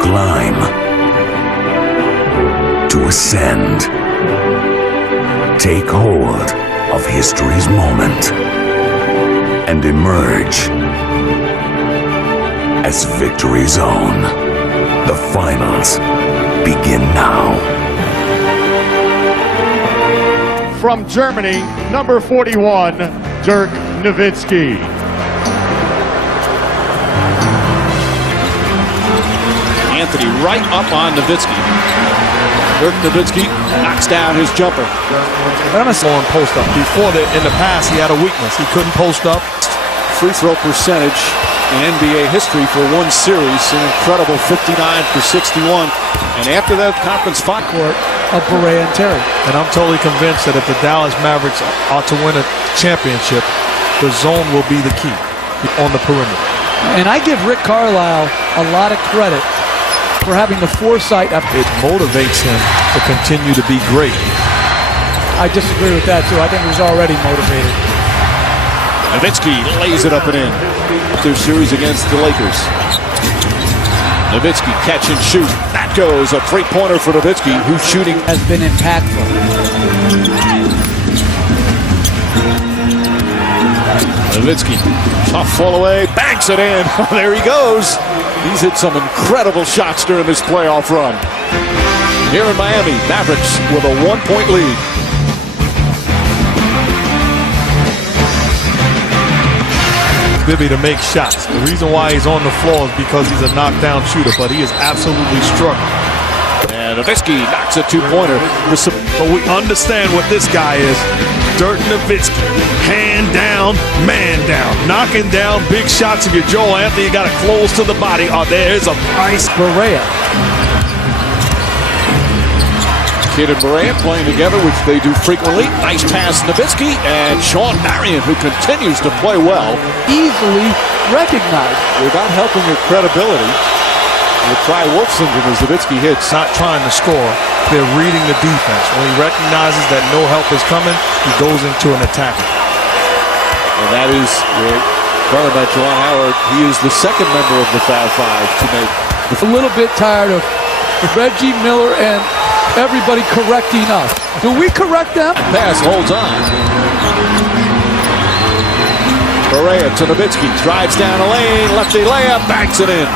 climb, to ascend, take hold of history's moment, and emerge as victory's own. The finals begin now. From Germany, number 41, Dirk Nowitzki. Anthony right up on Nowitzki. Dirk Nowitzki knocks down his jumper. Emerson on post up. Before that, in the past, he had a weakness. He couldn't post up. Free throw percentage in NBA history for one series, an incredible 59 for 61. And after that conference final court of Barea and Terry. And I'm totally convinced that if the Dallas Mavericks are to win a championship, the zone will be the key on the perimeter. And I give Rick Carlisle a lot of credit for having the foresight. It motivates him to continue to be great. I disagree with that, too. I think he was already motivated. Nowitzki lays it up and in. Their series against the Lakers. Nowitzki catch and shoot. That goes. A three-pointer for Nowitzki, who's shooting. Has been impactful. Nowitzki, tough fall away, banks it in. There he goes. He's hit some incredible shots during this playoff run. Here in Miami, Mavericks with a 1-point lead. Bibby to make shots. The reason why he's on the floor is because he's a knockdown shooter, but he is absolutely struggling. And Nowitzki knocks a two-pointer. But we understand what this guy is. Dirk Nowitzki, hand down, man down, knocking down big shots. If you're Joel Anthony, you got to close to the body. Oh, there's a price. Barea. Kidd and Barea playing together, which they do frequently. Nice pass, Nowitzki, and Sean Marion, who continues to play well. Easily recognized. Without helping your credibility, we'll try Wolf syndrome as Nowitzki hits. Not trying to score. They're reading the defense. When he recognizes that no help is coming, he goes into an attack. And that is guarded by Juwan Howard. He is the second member of the Fab Five to make. A little bit tired of Reggie Miller and everybody correcting us. Do we correct them? Pass holds on. Barea to Nowitzki, drives down a lane, lefty layup, banks it in.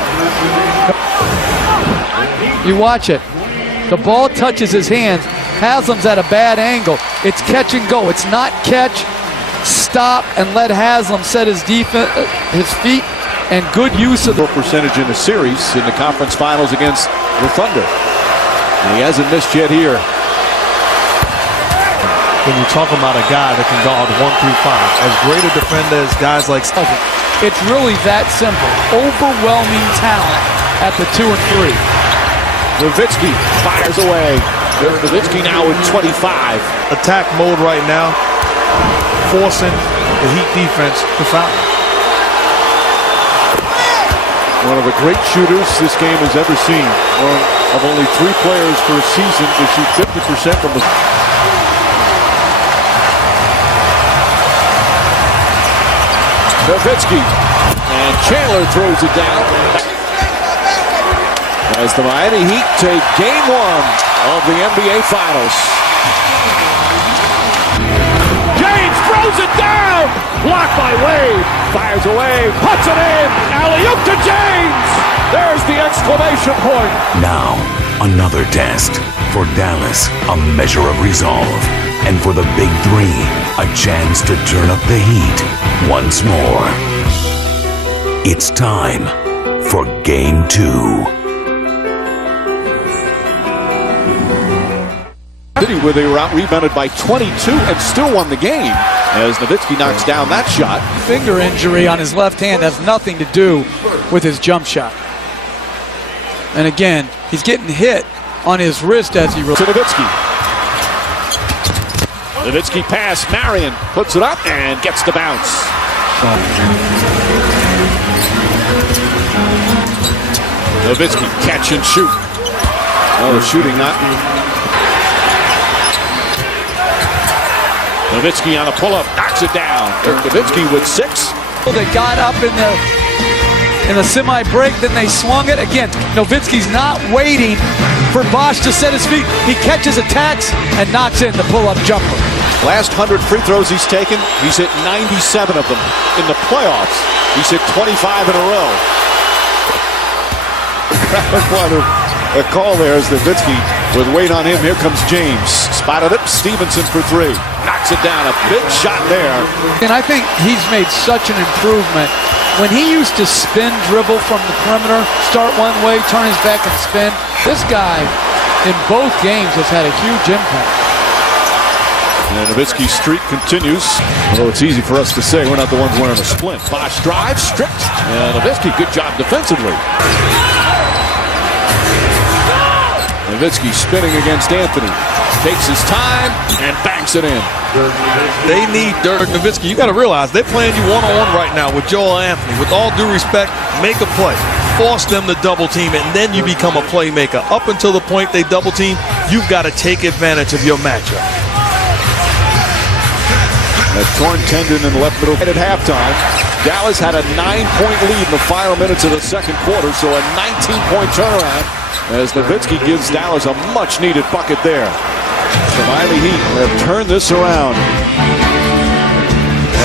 You watch it. The ball touches his hands. Haslam's at a bad angle. It's catch and go. It's not catch, stop, and let Haslam set his defense, his feet, and good use of the percentage in the series in the conference finals against the Thunder. And he hasn't missed yet here. When you talk about a guy that can guard 1 through 5, as great a defender as guys like Stephen. It's really that simple. Overwhelming talent at the 2 and 3. Nowitzki fires away. Nowitzki now with 25. Attack mode right now, forcing the Heat defense to foul. One of the great shooters this game has ever seen. One of only 3 players per season to shoot 50% from the... Nowitzki, and Chandler throws it down. As the Miami Heat take game 1 of the NBA Finals. James throws it down! Blocked by Wade. Fires away, puts it in. Alley-oop to James! There's the exclamation point. Now, another test. For Dallas, a measure of resolve. And for the Big Three, a chance to turn up the heat once more. It's time for Game 2. Where they were out-rebounded by 22 and still won the game as Nowitzki knocks down that shot. Finger injury on his left hand has nothing to do with his jump shot. And again, he's getting hit on his wrist as he... To Nowitzki. Nowitzki pass, Marion puts it up and gets the bounce. Nowitzki catch and shoot. Oh, the shooting not... Nowitzki on a pull-up, knocks it down. Nowitzki with 6. They got up in the in the semi-break. Then they swung it. Again, Nowitzki's not waiting for Bosch to set his feet. He catches, attacks, and knocks in the pull-up jumper. Last 100 free throws he's taken, he's hit 97 of them. In the playoffs, he's hit 25 in a row. A call there as Nowitzki with weight on him. Here comes James. Spotted it. Stevenson for three. Knocks it down. A big shot there. And I think he's made such an improvement. When he used to spin dribble from the perimeter, start one way, turn his back and spin, this guy in both games has had a huge impact. And Nowitzki's streak continues. Although it's easy for us to say we're not the ones wearing a splint. Bosch drives, stripped. And Nowitzki, good job defensively. Nowitzki spinning against Anthony. Takes his time and banks it in. They need Dirk Nowitzki. You got to realize they're playing you one-on-one right now with Joel Anthony. With all due respect, make a play. Force them to double team, and then you become a playmaker. Up until the point they double team, you've got to take advantage of your matchup. A torn tendon in the left middle. At halftime, Dallas had a 9-point lead in the final minutes of the second quarter, so a 19-point turnaround as Nowitzki gives Dallas a much-needed bucket there. The Miami Heat have turned this around.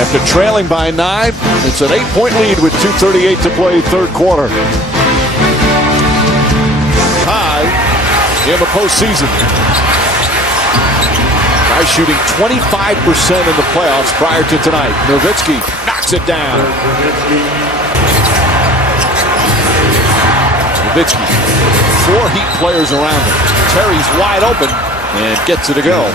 After trailing by 9, it's an 8-point lead with 2:38 to play third quarter. High in the postseason. Guys shooting 25% in the playoffs prior to tonight. Nowitzki knocks it down. Nowitzki, 4 Heat players around him. Terry's wide open and gets it to go.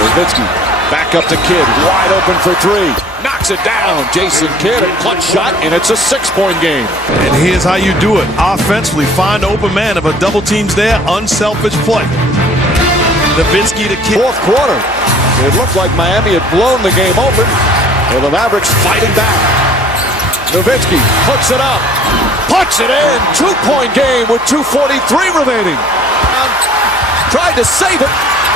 Nowitzki back up to Kidd, wide open for 3. Knocks it down. Jason Kidd, a clutch shot, and it's a 6-point game. And here's how you do it. Offensively, find the open man. If a double team's there, unselfish play. Nowitzki to Kidd. Fourth quarter. It looked like Miami had blown the game open. Well, the Mavericks fighting back. Nowitzki hooks it up. Puts it in. 2-point game with 2:43 remaining. Tried to save it.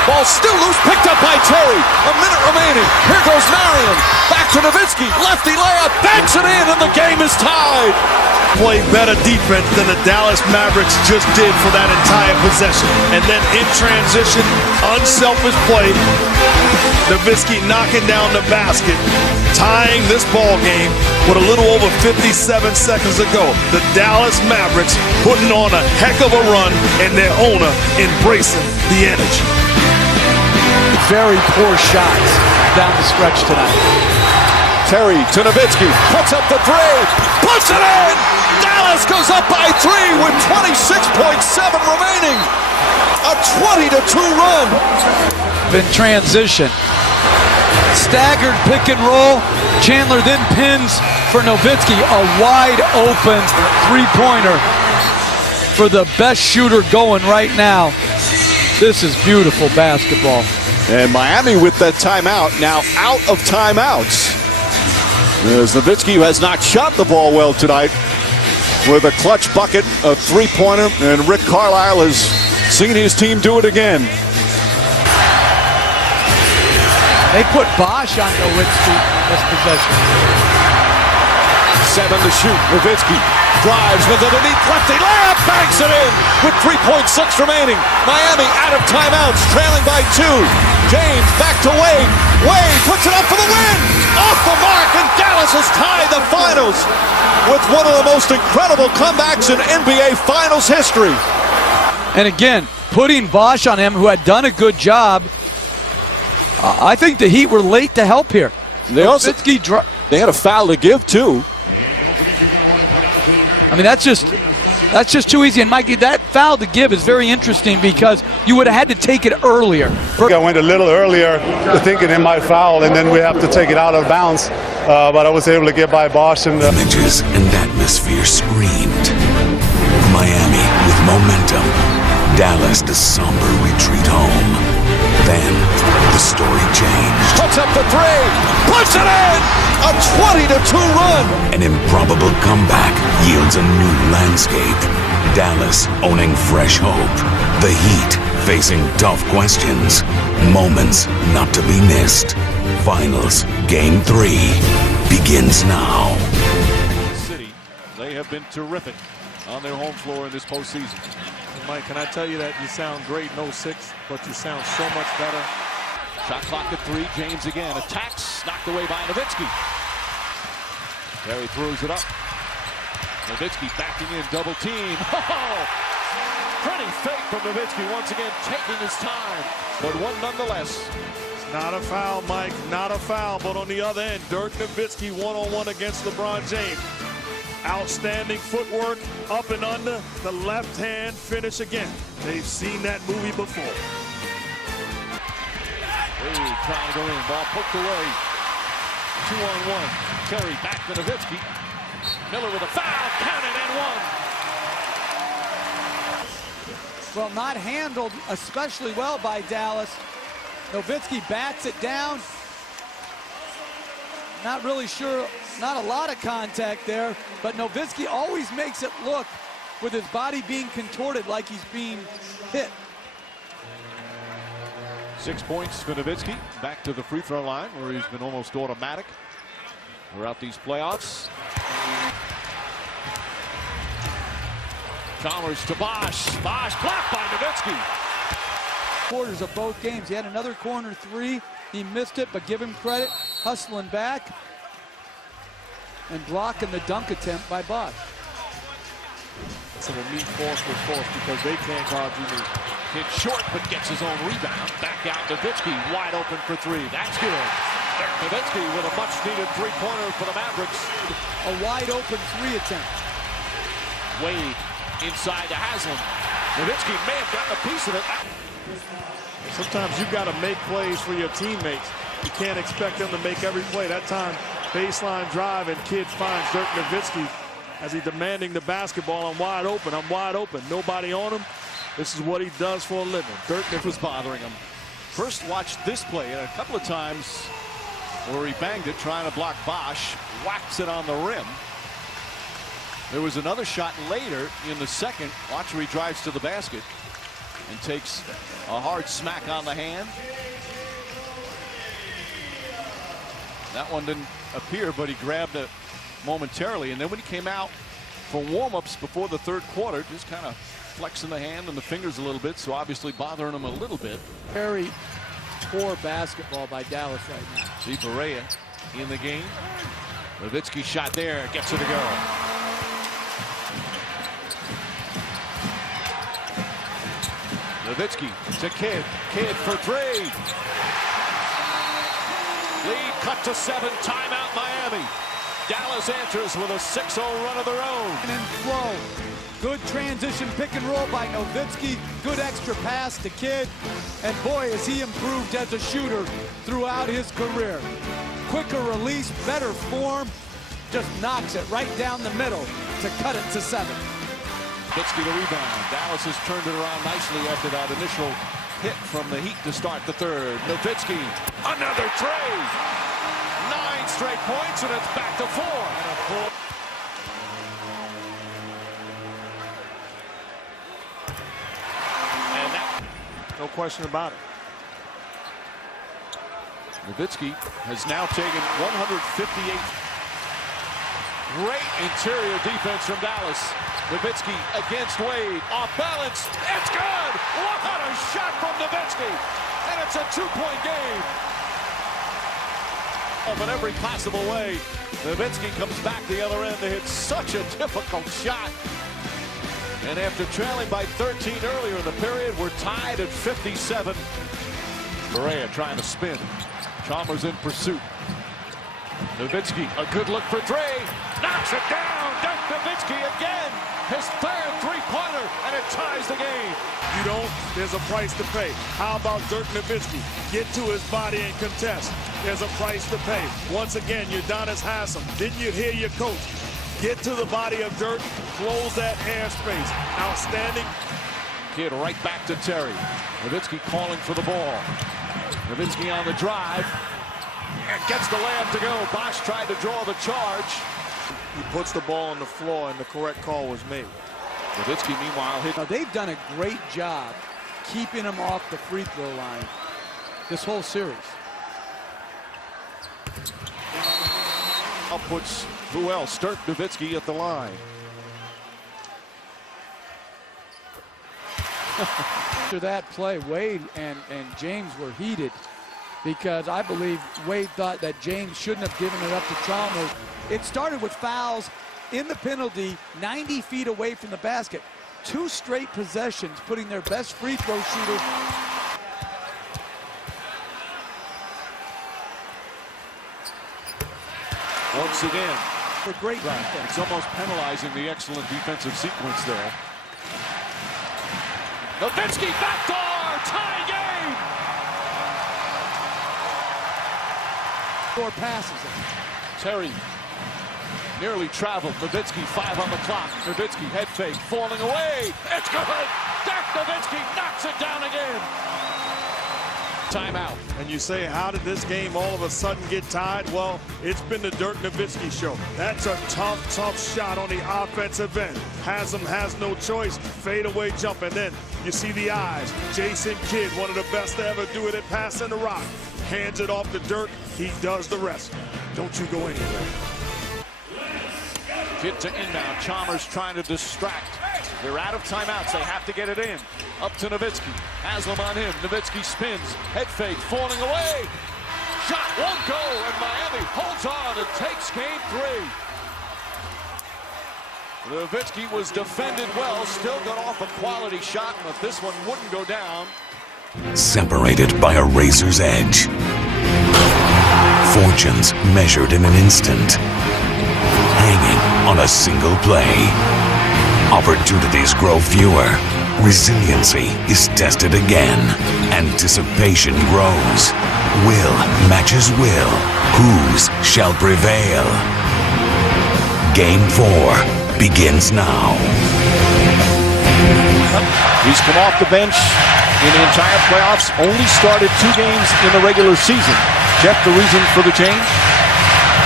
Ball still loose, picked up by Terry. A minute remaining. Here goes Marion. Back to Nowitzki. Lefty layup. Banks it in, and the game is tied. Play better defense than the Dallas Mavericks just did for that entire possession. And then in transition, unselfish play. Nowitzki knocking down the basket, tying this ball game with a little over 57 seconds to go. The Dallas Mavericks putting on a heck of a run, and their owner embracing the energy. Very poor shots down the stretch tonight. Terry to Nowitzki, puts up the 3, puts it in! Dallas goes up by 3 with 26.7 remaining. A 20-2 run. In transition. Staggered pick and roll. Chandler then pins for Nowitzki. A wide open three-pointer for the best shooter going right now. This is beautiful basketball. And Miami with that timeout, now out of timeouts. As Nowitzki, who has not shot the ball well tonight, with a clutch bucket, a three-pointer, and Rick Carlisle has seen his team do it again. They put Bosch on Nowitzki in this possession. 7 to shoot. Nowitzki drives with it underneath lefty layup, banks it in with 3.6 remaining. Miami out of timeouts, trailing by 2. James back to Wade. Wade puts it up for the win. Off the mark, and Dallas has tied the finals with one of the most incredible comebacks in NBA Finals history. And again, putting Bosch on him, who had done a good job. I think the Heat were late to help here. They also they had a foul to give too. I mean, that's just too easy. And Mikey, that foul to give is very interesting because you would have had to take it earlier. I went a little earlier thinking it might foul, and then we have to take it out of bounds. But I was able to get by Bosch. And images and atmosphere screamed. Miami with momentum. Dallas the somber retreat home. Then the story changed. Puts up the 3, puts it in! A 20-2 run! An improbable comeback yields a new landscape. Dallas owning fresh hope. The Heat facing tough questions. Moments not to be missed. Finals Game 3 begins now. City, they have been terrific on their home floor in this postseason. Mike, can I tell you that you sound great in 06, but you sound so much better. Shot clock at 3. James again attacks, knocked away by Nowitzki. Terry throws it up. Nowitzki backing in, double team. Oh, pretty fake from Nowitzki, once again taking his time, but one nonetheless. Not a foul, Mike, not a foul, but on the other end, Dirk Nowitzki one-on-one against LeBron James. Outstanding footwork, up and under, the left hand finish again. They've seen that movie before. Wade trying to go in, ball poked away. 2-on-1, Terry back to Nowitzki. Miller with a foul, counted and one. Well, not handled especially well by Dallas. Nowitzki bats it down. Not really sure, not a lot of contact there, but Nowitzki always makes it look with his body being contorted like he's being hit. 6 points for Nowitzki, back to the free throw line where he's been almost automatic throughout these playoffs. Chalmers to Bosch. Bosch blocked by Nowitzki. Quarters of both games. He had another corner 3. He missed it, but give him credit. Hustling back and blocking the dunk attempt by Bosch. Some will meet force with force because they can't guard you. Hit short, but gets his own rebound. Back out Nowitzki, wide open for 3. That's good. Nowitzki with a much-needed three-pointer for the Mavericks. A wide open 3 attempt. Wade inside to Haslam. Nowitzki may have gotten a piece of it. Sometimes you've got to make plays for your teammates. You can't expect them to make every play. That time, baseline drive, and Kidd finds Dirk Nowitzki as he demanding the basketball. I'm wide open. I'm wide open. Nobody on him. This is what he does for a living. Dirk was bothering him. First watched this play, and a couple of times where he banged it trying to block Bosch, whacks it on the rim. There was another shot later in the second. Watch where he drives to the basket and takes a hard smack on the hand. That one didn't appear, but he grabbed it momentarily. And then when he came out for warm-ups before the third quarter, just kind of flexing the hand and the fingers a little bit, so obviously bothering him a little bit. Very poor basketball by Dallas right now. See Barea in the game. Nowitzki shot there, gets it to go. Nowitzki to Kidd. Kidd for 3. Lead cut to 7. Timeout Miami. Dallas answers with a 6-0 run of their own. And flow. Good transition pick and roll by Nowitzki. Good extra pass to Kidd. And boy, has he improved as a shooter throughout his career. Quicker release, better form. Just knocks it right down the middle to cut it to 7. Nowitzki the rebound. Dallas has turned it around nicely after that initial hit from the Heat to start the third. Nowitzki, another tray. 9 straight points, and it's back to 4. And that, No question about it. Nowitzki has now taken 158. Great interior defense from Dallas. Nowitzki against Wade, off balance, it's good! What a shot from Nowitzki! And it's a 2-point game. In every possible way, Nowitzki comes back the other end to hit such a difficult shot. And after trailing by 13 earlier in the period, we're tied at 57. Barea trying to spin. Chalmers in pursuit. Nowitzki, a good look for 3. Knocks it down. Dirk Nowitzki again. His third three-pointer, and it ties the game. You don't, there's a price to pay. How about Dirk Nowitzki? Get to his body and contest. There's a price to pay. Once again, Udonis Haslem. Didn't you hear your coach? Get to the body of Dirk, close that airspace. Outstanding. Kidd right back to Terry. Nowitzki calling for the ball. Nowitzki on the drive. And gets the layup to go. Bosch tried to draw the charge. He puts the ball on the floor, and the correct call was made. Nowitzki, meanwhile, hit. Now, they've done a great job keeping him off the free throw line this whole series. Outputs who else? Dirk Nowitzki at the line. After that play, Wade and James were heated because I believe Wade thought that James shouldn't have given it up to Chalmers. It started with fouls in the penalty, 90 feet away from the basket. 2 straight possessions, putting their best free throw shooter. Once again, For great defense. it's almost penalizing the excellent defensive sequence there. Nowitzki backdoor, tie game. 4 passes. Terry nearly traveled. Nowitzki 5 on the clock. Nowitzki head fake, falling away. It's good. Dirk Nowitzki knocks it down again. Timeout. And you say, how did this game all of a sudden get tied? Well, it's been the Dirk Nowitzki show. That's a tough shot on the offensive end. Haslam has no choice. Fadeaway jump, and then you see the eyes. Jason Kidd, one of the best to ever do it at passing the rock. Hands it off to Dirk. He does the rest. Don't you go anywhere. Kidd to inbound. Chalmers trying to distract. They're out of timeouts. They have to get it in. Up to Nowitzki. Haslam on him. Nowitzki spins. Head fake. Falling away. Shot won't go. And Miami holds on and takes game 3. Nowitzki was defended well. Still got off a quality shot. But this one wouldn't go down. Separated by a razor's edge. Fortunes measured in an instant. Hanging on a single play. Opportunities grow fewer. Resiliency is tested again. Anticipation grows. Will matches will. Whose shall prevail? Game 4 begins now. He's come off the bench in the entire playoffs. Only started 2 games in the regular season. Jeff, the reason for the change?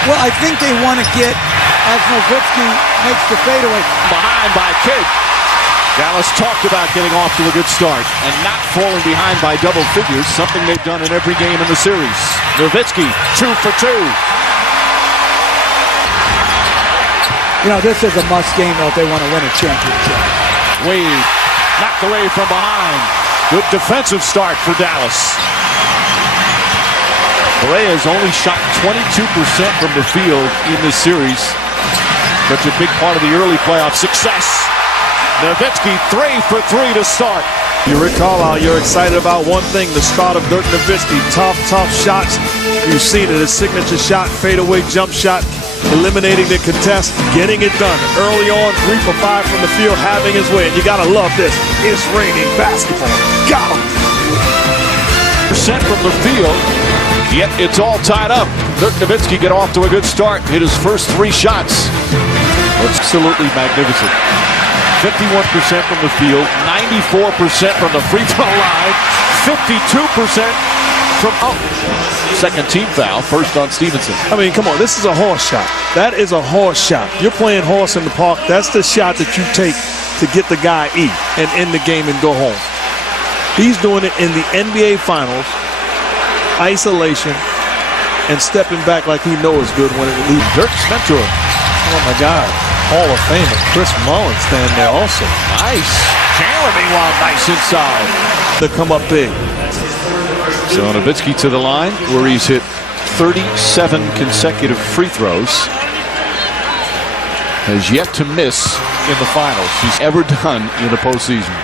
Well, I think they want to get, as Nowitzki makes the fadeaway. Behind by Kidd. Dallas talked about getting off to a good start and not falling behind by double figures, something they've done in every game in the series. Nowitzki, 2 for 2. You know, this is a must game though if they want to win a championship. Wade knocked away from behind. Good defensive start for Dallas. Correa has only shot 22% from the field in this series. Such a big part of the early playoff success. Nowitzki 3 for 3 to start. You recall how you're excited about one thing, the start of Dirk Nowitzki. Tough shots. You've seen it, his signature shot, fadeaway jump shot, eliminating the contest, getting it done. Early on, 3 for 5 from the field, having his way. And you gotta love this. It's raining basketball. Got him. Percent from the field, yet it's all tied up. Dirk Nowitzki get off to a good start. Hit his first 3 shots. Absolutely magnificent. 51% from the field, 94% from the free throw line, 52% from second team foul, first on Stevenson. I mean, come on, this is a horse shot. That is a horse shot. You're playing horse in the park. That's the shot that you take to get the guy E and end the game and go home. He's doing it in the NBA Finals, isolation, and stepping back like he knows good when it leaves. Dirk's mentor. Oh my God, Hall of Famer Chris Mullin standing there also. Nice. Jalen, meanwhile, nice inside. To come up big. So Nowitzki to the line where he's hit 37 consecutive free throws. Has yet to miss in the finals. He's ever done in the postseason.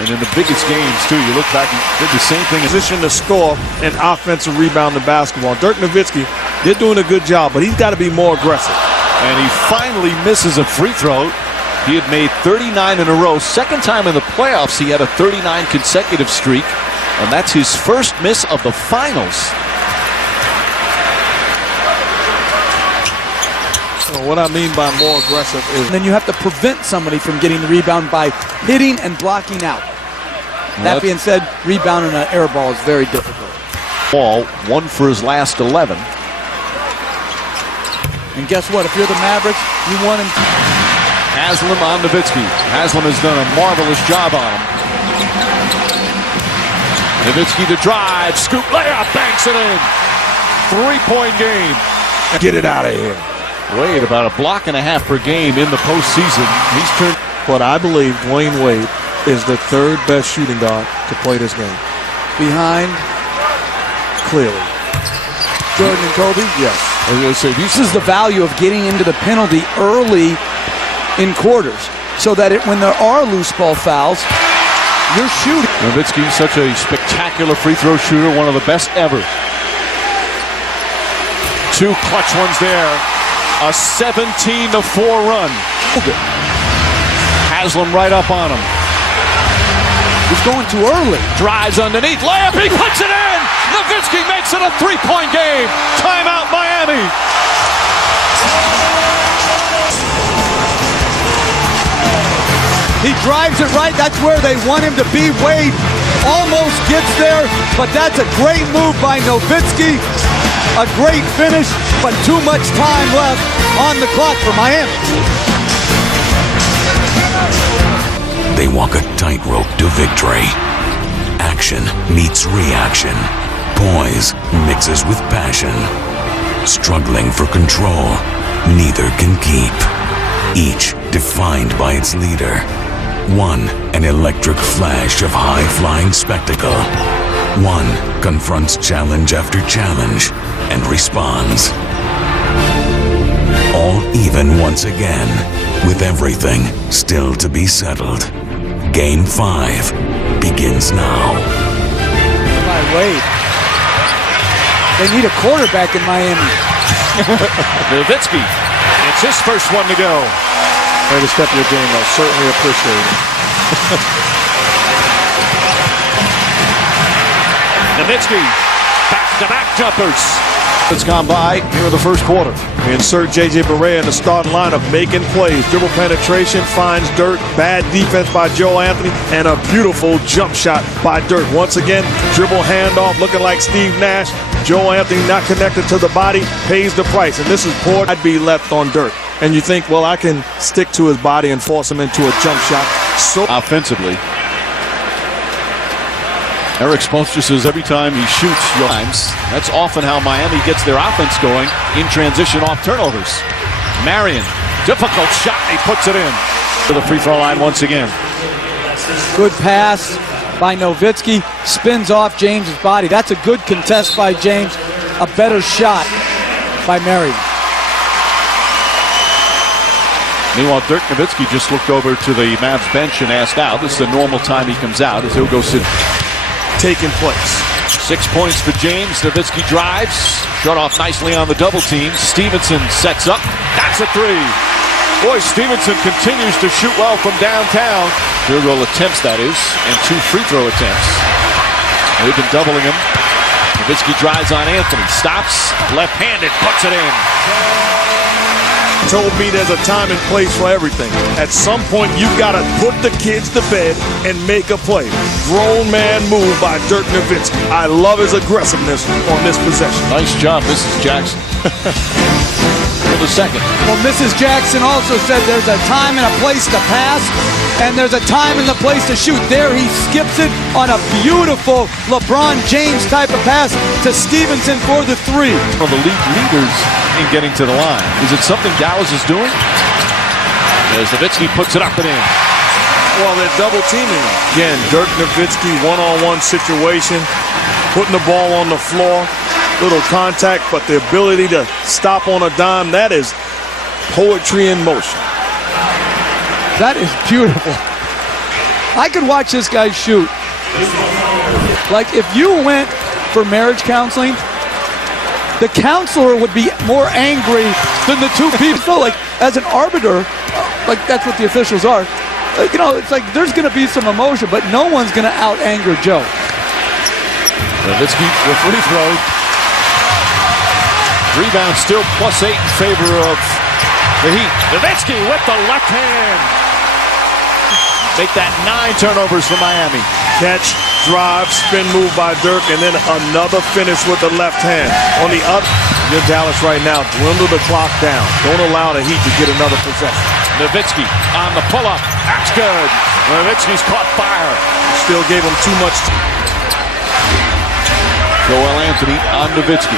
And in the biggest games, too, you look back, he did the same thing. Position to score and offensive rebound to basketball. Dirk Nowitzki, they're doing a good job, but he's got to be more aggressive. And he finally misses a free throw. He had made 39 in a row. Second time in the playoffs, he had a 39 consecutive streak. And that's his first miss of the finals. So what I mean by more aggressive is... And then you have to prevent somebody from getting the rebound by hitting and blocking out. That being said, rebounding an air ball is very difficult. Ball, 1 for his last 11. And guess what? If you're the Mavericks, you want him to... Haslam on Nowitzki. Haslam has done a marvelous job on him. Nowitzki to drive, scoop layup, banks it in. 3-point game. Get it out of here. Wade about a block and a half per game in the postseason. He's turned. But I believe Dwayne Wade is the third best shooting guard to play this game. Behind Clearly. Jordan and Kobe? Yes. I was going to say, This is the value of getting into the penalty early in quarters so that when there are loose ball fouls, you're shooting. Nowitzki, such a spectacular free throw shooter, one of the best ever. 2 clutch ones there. A 17-4 run. Haslam right up on him. He's going too early. Drives underneath, layup, he puts it in! Nowitzki makes it a 3-point game. Timeout, Miami. He drives it right. That's where they want him to be. Wade almost gets there, but that's a great move by Nowitzki. A great finish, but too much time left on the clock for Miami. They walk a tightrope to victory. Action meets reaction. Poise mixes with passion. Struggling for control, neither can keep. Each defined by its leader. One, an electric flash of high-flying spectacle. One confronts challenge after challenge and responds. All even once again, with everything still to be settled. Game 5 begins now. By Wade. They need a quarterback in Miami. Nowitzki, it's his first one to go. Way to step your game up. Certainly appreciate it. Nowitzki, back-to-back jumpers. It's gone by here in the first quarter. We insert J.J. Barea in the starting lineup, making plays. Dribble penetration, finds Dirk. Bad defense by Joe Anthony, and a beautiful jump shot by Dirk. Once again, dribble handoff, looking like Steve Nash. Joe Anthony not connected to the body, pays the price. And this is poor. I'd be left on Dirk. And you think, well, I can stick to his body and force him into a jump shot. So offensively, Eric Spoelstra says every time he shoots, that's often how Miami gets their offense going in transition off turnovers. Marion, difficult shot, he puts it in. To the free throw line once again. Good pass by Nowitzki, spins off James's body. That's a good contest by James. A better shot by Marion. Meanwhile, Dirk Nowitzki just looked over to the Mavs bench and asked out. This is the normal time he comes out as he'll go sit. Taking place. 6 points for James. Nowitzki drives. Shut off nicely on the double team. Stevenson sets up. That's a 3. Boy, Stevenson continues to shoot well from downtown. Field goal attempts, that is, and 2 free throw attempts. They've been doubling him. Nowitzki drives on Anthony. Stops. Left-handed. Puts it in. Told me there's a time and place for everything. At some point, you've got to put the kids to bed and make a play. Grown man move by Dirk Nowitzki. I love his aggressiveness on this possession. Nice job, Mrs. Jackson. For the second. Well, Mrs. Jackson also said there's a time and a place to pass, and there's a time and a place to shoot. There he skips it on a beautiful LeBron James type of pass to Stevenson for the 3. One of the league leaders in getting to the line. Is it something Dallas is doing? As Nowitzki puts it up and in. Well, they're double teaming him. Again, Dirk Nowitzki, one-on-one situation, putting the ball on the floor. Little contact, but the ability to stop on a dime, that is poetry in motion. That is beautiful. I could watch this guy shoot. Like, if you went for marriage counseling, the counselor would be more angry than the 2 people. So, like, as an arbiter, like, that's what the officials are. You know, it's like there's going to be some emotion, but no one's going to out-anger Joe. Nowitzki, the free throw. Rebound still +8 in favor of the Heat. Nowitzki with the left hand. Make that 9 turnovers for Miami. Catch, drive, spin move by Dirk, and then another finish with the left hand. On the up, you're Dallas right now. Dwindle the clock down. Don't allow the Heat to get another possession. Nowitzki on the pull-up. That's good. Nowitzki's caught fire. Still gave him too much. Joel Anthony on Nowitzki.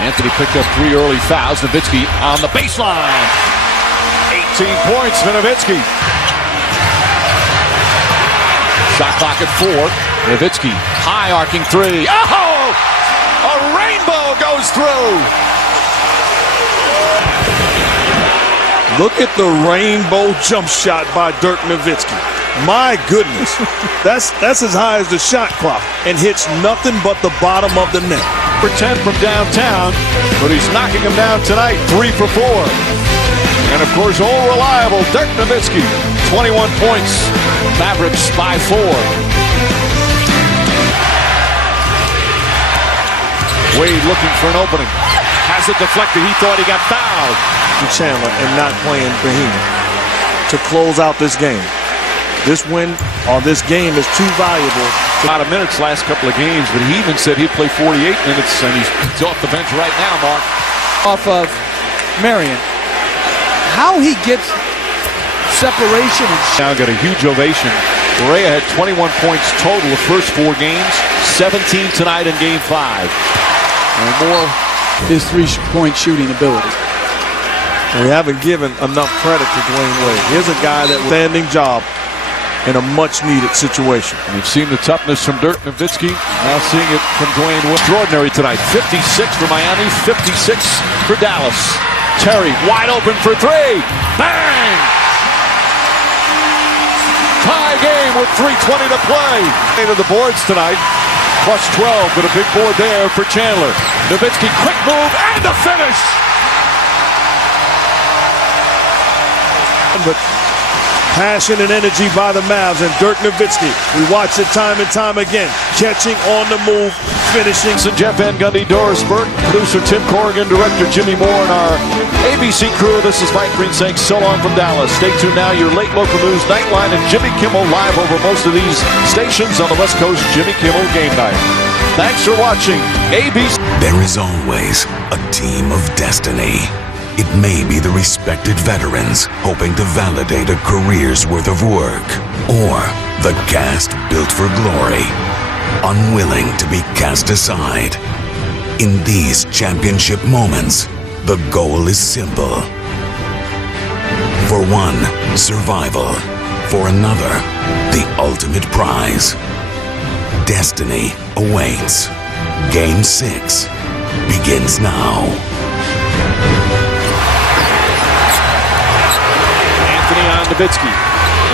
Anthony picked up 3 early fouls. Nowitzki on the baseline. 18 points for Nowitzki. Shot clock at 4. Nowitzki, high arcing 3. Oh! A rainbow goes through. Look at the rainbow jump shot by Dirk Nowitzki. My goodness. That's as high as the shot clock and hits nothing but the bottom of the net. For 10 from downtown, but he's knocking him down tonight, 3 for 4. And of course, all reliable Dirk Nowitzki, 21 points. Mavericks by 4. Wade looking for an opening. Has it deflected. He thought he got fouled. Chandler and not playing for him to close out this game. This win or this game is too valuable. A lot of minutes last couple of games, but he even said he'd play 48 minutes, and he's off the bench right now, Mark. Off of Marion. How he gets separation and Now got a huge ovation. Correa had 21 points total the first 4 games, 17 tonight in Game 5. And more. his three-point shooting ability. We haven't given enough credit to Dwayne Wade. Here's a guy that was standing job in a much-needed situation. We've seen the toughness from Dirk Nowitzki. Now seeing it from Dwayne Wade. Extraordinary tonight. 56 for Miami, 56 for Dallas. Terry wide open for 3. Bang! Tie game with 3:20 to play. Into the boards tonight. Plus 12, but a big board there for Chandler. Nowitzki, quick move, and the finish! But passion and energy by the Mavs and Dirk Nowitzki. We watch it time and time again. Catching on the move, finishing. So Jeff Van Gundy, Doris Burke, producer Tim Corrigan, director Jimmy Moore, and our ABC crew. This is Mike Green saying so long from Dallas. Stay tuned now. Your late local news Nightline and Jimmy Kimmel live over most of these stations on the West Coast. Jimmy Kimmel Game Night. Thanks for watching ABC. There is always a team of destiny. It may be the respected veterans hoping to validate a career's worth of work, or the cast built for glory, unwilling to be cast aside. In these championship moments, the goal is simple. For one, survival. For another, the ultimate prize. Destiny awaits. Game 6 begins now. Nowitzki.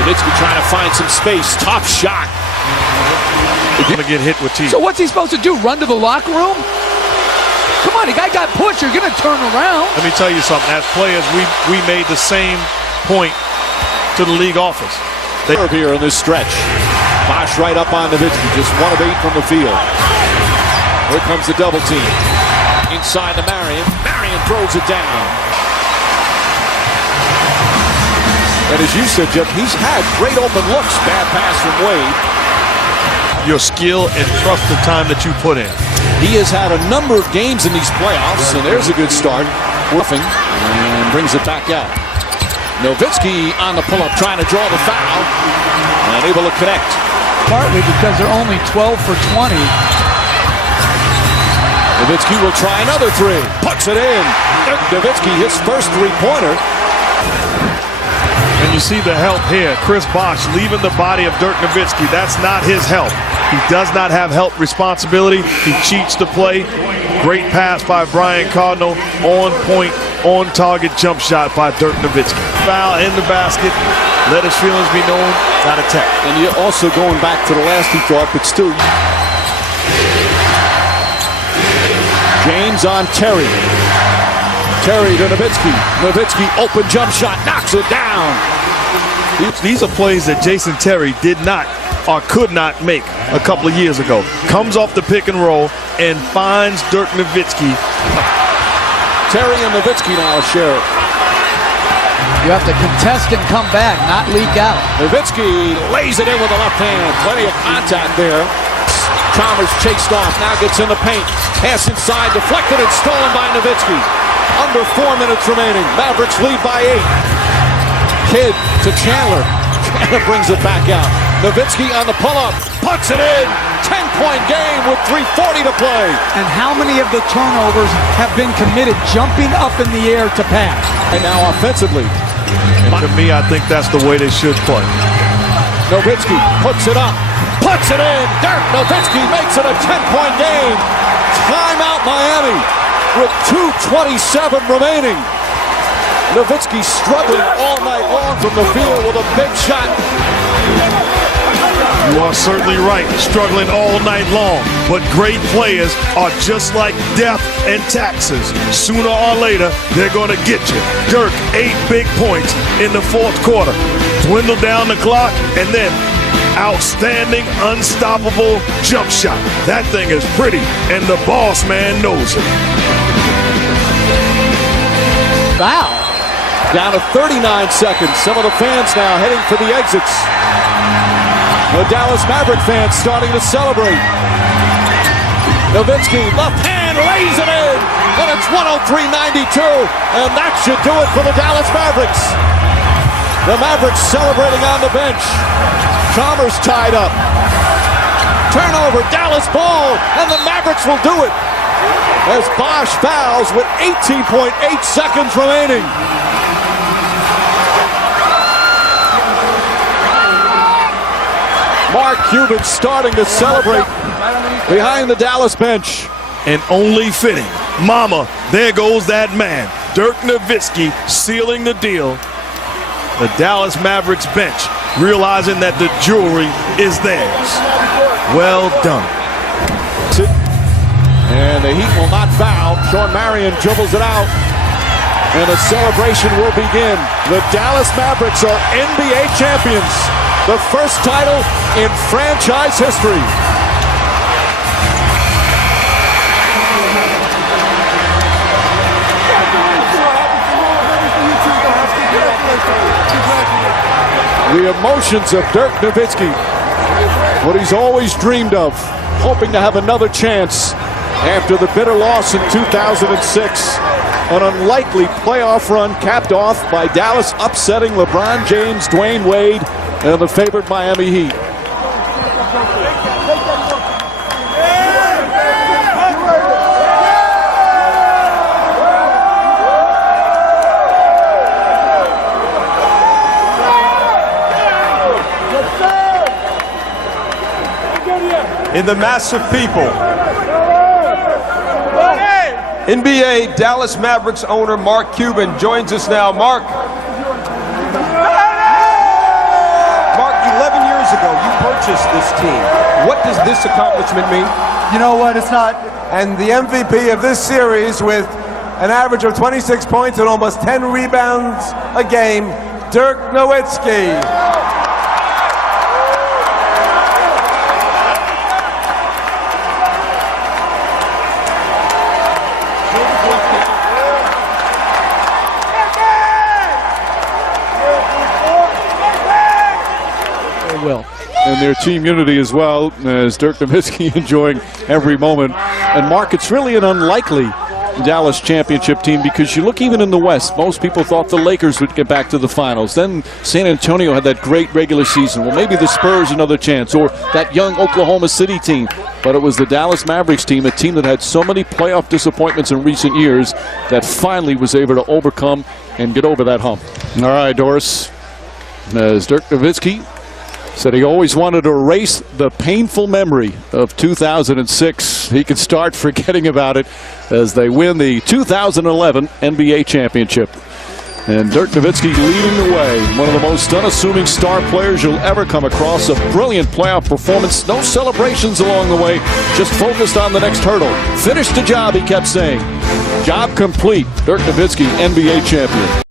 Nowitzki trying to find some space. Tough shot. He's going to get hit with T. So what's he supposed to do? Run to the locker room? Come on, the guy got pushed. You're going to turn around. Let me tell you something. As players, we made the same point to the league office. They are here in this stretch. Bosch right up on Nowitzki. Just 1 of 8 from the field. Here comes the double team. Inside to Marion. Marion throws it down. And as you said, Jeff, he's had great open looks. Bad pass from Wade. Your skill and trust the time that you put in. He has had a number of games in these playoffs, and there's a good start. Roughing and brings it back out. Nowitzki on the pull-up, trying to draw the foul. Unable to connect. Partly because they're only 12 for 20. Nowitzki will try another 3. Puts it in. Nowitzki, his first 3-pointer. And you see the help here. Chris Bosh leaving the body of Dirk Nowitzki. That's not his help. He does not have help responsibility. He cheats the play. Great pass by Brian Cardinal. On point, on target jump shot by Dirk Nowitzki. Foul in the basket. Let his feelings be known. Not a tech. And you're also going back to the last he thought, but still. James on Terry. Terry to Nowitzki. Nowitzki, open jump shot, knocks it down. These are plays that Jason Terry did not or could not make a couple of years ago. Comes off the pick and roll and finds Dirk Nowitzki. Terry and Nowitzki now share it. You have to contest and come back, not leak out. Nowitzki lays it in with the left hand. Plenty of contact there. Chalmers chased off, now gets in the paint. Pass inside, deflected and stolen by Nowitzki. Under 4 minutes remaining. Mavericks lead by 8. Kidd to Chandler. Chandler brings it back out. Nowitzki on the pull-up. Puts it in. 10-point game with 3:40 to play. And how many of the turnovers have been committed jumping up in the air to pass? And now offensively, And to me, I think that's the way they should play. Nowitzki puts it up, puts it in. Dirk Nowitzki makes it a 10-point game. Timeout Miami with 2:27 remaining. Nowitzki struggling all night long from the field with a big shot. You are certainly right, struggling all night long. But great players are just like death and taxes. Sooner or later, they're going to get you. Dirk, 8 big points in the fourth quarter. Dwindle down the clock, and then outstanding, unstoppable jump shot. That thing is pretty, and the boss man knows it. Wow. Down to 39 seconds. Some of the fans now heading for the exits. The Dallas Maverick fans starting to celebrate. Nowitzki, left hand, lays it in, and it's 103-92, and that should do it for the Dallas Mavericks. The Mavericks celebrating on the bench. Chalmers tied up. Turnover, Dallas ball, and the Mavericks will do it. As Bosch fouls with 18.8 seconds remaining. Mark Cuban starting to celebrate behind the Dallas bench. And only fitting. Mama, there goes that man. Dirk Nowitzki sealing the deal. The Dallas Mavericks bench realizing that the jewelry is theirs. Well done. And the Heat will not foul. Sean Marion dribbles it out. And the celebration will begin. The Dallas Mavericks are NBA champions. The first title in franchise history. The emotions of Dirk Nowitzki. What he's always dreamed of. Hoping to have another chance after the bitter loss in 2006. An unlikely playoff run capped off by Dallas upsetting LeBron James, Dwayne Wade, and the favored Miami Heat. In the mass of people, NBA Dallas Mavericks owner Mark Cuban joins us now. Mark, 11 years ago you purchased this team. What does this accomplishment mean? You know what, it's not. And the MVP of this series with an average of 26 points and almost 10 rebounds a game, Dirk Nowitzki. Will. And their team unity as well, as Dirk Nowitzki enjoying every moment. And Mark, it's really an unlikely Dallas championship team because you look even in the West, most people thought the Lakers would get back to the finals. Then San Antonio had that great regular season. Well, maybe the Spurs another chance, or that young Oklahoma City team. But it was the Dallas Mavericks team, a team that had so many playoff disappointments in recent years, that finally was able to overcome and get over that hump. All right, Doris, as Dirk Nowitzki said he always wanted to erase the painful memory of 2006. He can start forgetting about it as they win the 2011 NBA championship. And Dirk Nowitzki leading the way. One of the most unassuming star players you'll ever come across. A brilliant playoff performance. No celebrations along the way. Just focused on the next hurdle. Finished the job, he kept saying. Job complete. Dirk Nowitzki, NBA champion.